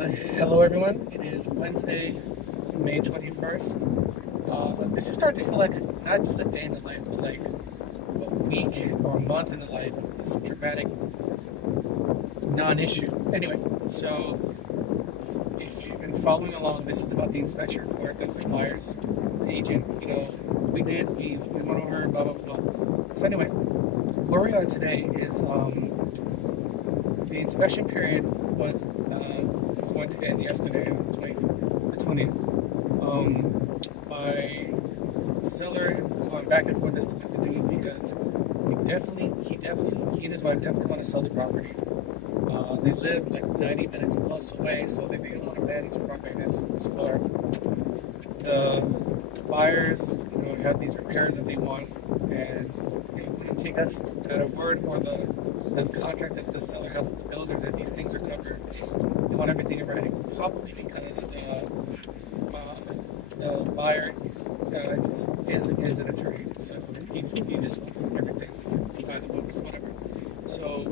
Hello, everyone. It is Wednesday, May 21st. This is starting to feel like not just a day in the life, but like a week or a month in the life of this dramatic non-issue. Anyway, so if you've been following along, this is about the inspection report that the buyer's agent, we went over, blah, blah, blah. So anyway, where we are today is the inspection period was going to end yesterday, the 20th. My seller was going back and forth as to what to do because he and his wife definitely want to sell the property. They live like 90 minutes plus away, so they don't want to manage the property this far. The buyers, have these repairs that they want, and they wouldn't take us at a word or the contract that the seller has with the builder that these things are covered. They want everything in writing, probably because the buyer is an attorney, so he just wants everything by the books, whatever. So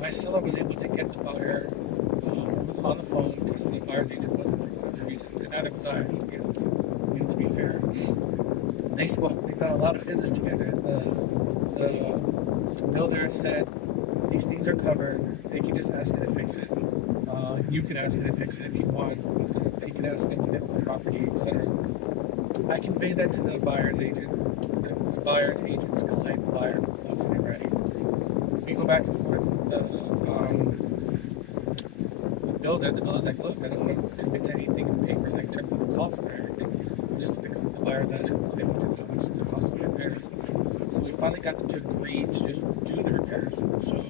my seller was able to get the buyer on the phone because the buyer's agent wasn't for whatever reason, and neither was I. To be fair, they spoke. They done a lot of business together. The builder said these things are covered. They can just ask me to fix it. You can ask me to fix it if you want. They can ask me to get the property, etc. I conveyed that to the buyer's agent. The buyer's agent's client, the buyer, wants it ready. We go back and forth with the builder. The builder's like, look, I don't want to commit to anything in paper, like in terms of the cost or everything. Just what the buyer's asking for. They want to know how much is the cost of the repairs. So we finally got them to agree to just do the repairs. So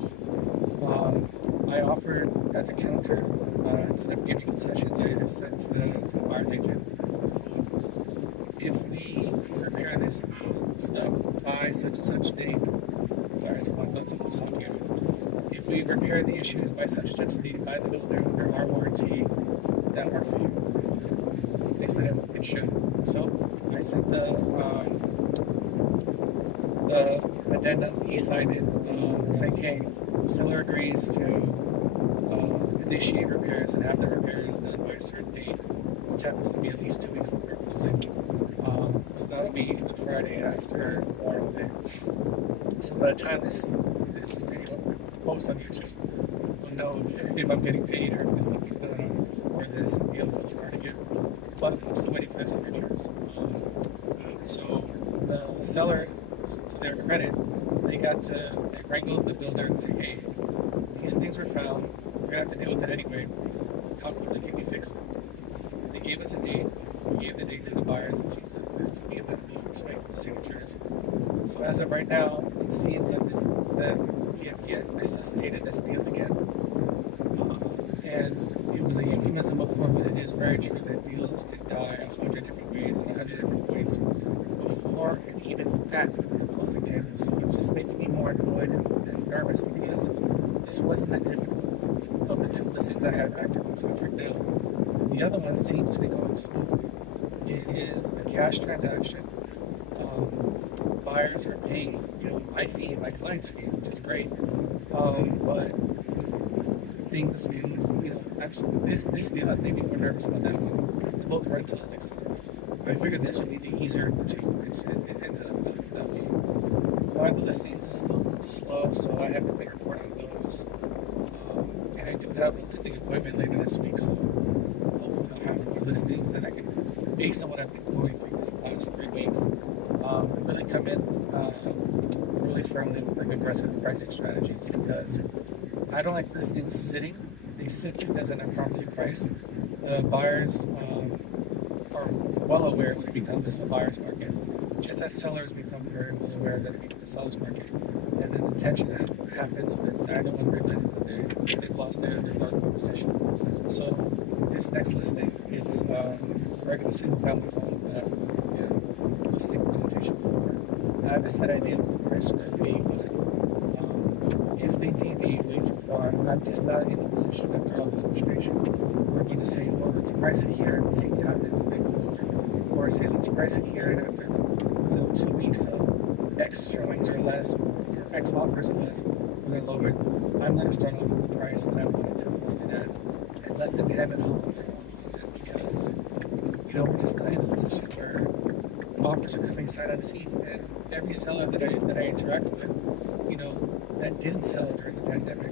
I offered as a counter, instead of giving concessions, I just said to the buyer's agent, if we repair this stuff by such and such date, sorry, I thought someone was talking about it. If we repair the issues by such and such date by the builder under our warranty, would that work for you? They said it should. So I sent the addendum, he signed it, saying, hey, seller agrees to initiate repairs and have the repairs done by a certain date, which happens to be at least 2 weeks before closing. So that'll be the Friday after Memorial Day. So by the time this video posts on YouTube, we'll know if I'm getting paid or if this stuff is done or this deal fell apart again. But I'm still waiting for their signatures. So the seller, to their credit, they wrangled the builder and say, hey, these things were found, we're gonna have to deal with it anyway. How quickly can we fix it? They gave us a date. We gave the date to the buyers. It seems to be amenable, respect for the signatures. So as of right now, it seems that we have yet resuscitated this deal again. And it was a euphemism before, but it is very true that deals can die 100 different ways on 100 different points before and even at the closing table. So it's just making me more annoyed and nervous because this wasn't that difficult. Of the 2 listings I have active in contract now, the other one seems to be going smoothly. It is a cash transaction. Buyers are paying, my fee, my client's fee, which is great. But things can, absolutely. This deal has made me more nervous about that one. They're both rentals, etc. I figured this would be the easier of the two. It ends up not being. One of the listings is still slow, so I have nothing to report on those. And I do have a listing appointment later this week, so hopefully I'll have more listings and I can, based on what I've been going through this past 3 weeks, really come in really firmly with like aggressive pricing strategies because I don't like listings sitting. They sit because they're not properly priced. The buyers are well aware when it becomes a buyer's market, just as sellers become very well aware that it becomes a seller's market. And then the tension that happens when neither one realizes that they've lost their market position. So this next listing, it's a regular single family home that I'm listing presentation for. I have a set idea what the price could be, but if they deviate way too far, I'm just not in the position after all this frustration. We're going to say, well, let's price it here and see what happens and they go lower. Or say, let's price it here and after 2 weeks of X showings or less, or X offers or less, when they're lowered, I'm going to start off with the price price that I wanted to list it at, and let them have it all on their own, because we're just not in a position where offers are coming sight unseen, and every seller that I interact with, that didn't sell during the pandemic,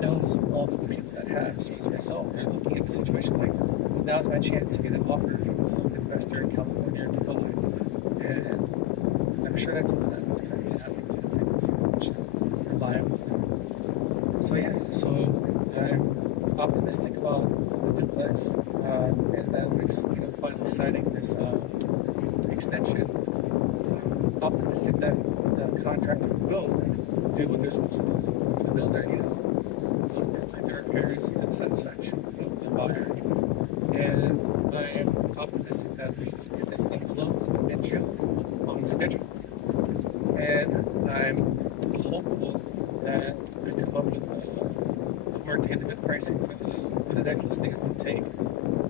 knows multiple people that have. So as a result, they're looking at the situation like, well, now's my chance to get an offer from some investor in California or Dubai, and I'm sure that's the avenue to the frequency that we should rely on. So yeah, I'm optimistic about the duplex, and that finally signing this extension. I'm optimistic that the contractor will do what they're supposed to do. The builder, complete the repairs to the satisfaction of the buyer. And I am optimistic that we get this thing closed in June on schedule. And I'm hopeful that I come up with the work to get the good pricing for the next listing I'm going to take.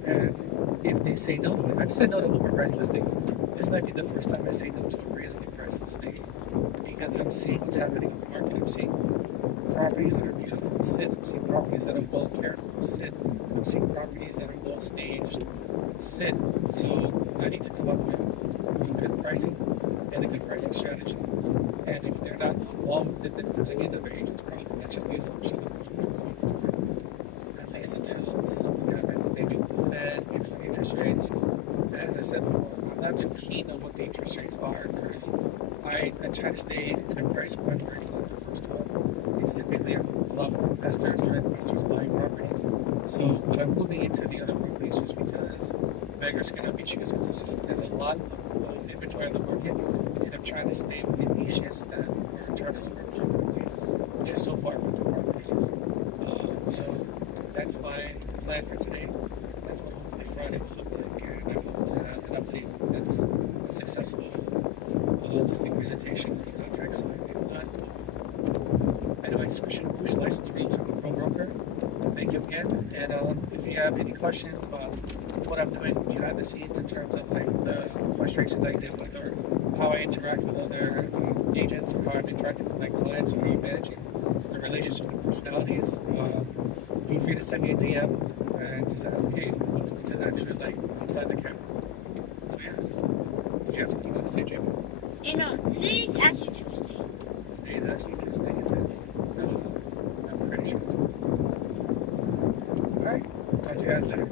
And if they say no to it, I've said no to overpriced listings. This might be the first time I say no to a reasonably priced listing, because I'm seeing what's happening in the market. I'm seeing properties that are beautiful sit. I'm seeing properties that are well cared for sit. I'm seeing properties that are well staged sit. So I need to come up with a good pricing and a good pricing strategy. And if they're not along with it, then it's going to be another agent's problem. That's just the assumption that I'm going forward. At least until something happens, maybe with the Fed, maybe with interest rates. As I said before, I'm not too keen on what the interest rates are currently. I try to stay in a price point where it's not the first home. It's typically a lot of investors or investors buying properties. So, but I'm moving into the other properties just because beggars cannot be choosers. There's a lot of inventory on the market, and I'm trying to stay within niches that are turning over more quickly, which is so far rental properties. So that's my plan for today. That's what hopefully Friday will look like, and I hope to have an update that's a successful listing presentation with the contract signed. If not, anyways, Christian Bush, licensed realtor and pro broker. Thank you again. And if you have any questions about what I'm doing behind the scenes in terms of like the frustrations I deal with, or how I interact with other agents, or how I'm interacting with my clients, or how I'm managing the relationship with personalities, feel free to send me a DM and just ask me, hey, what's it actually like outside the camera? So yeah, did you have something you want to say, Jamie? Today's actually Tuesday. Today's actually Tuesday, you said? No, I'm pretty sure it's Wednesday. Alright, talk to you guys later.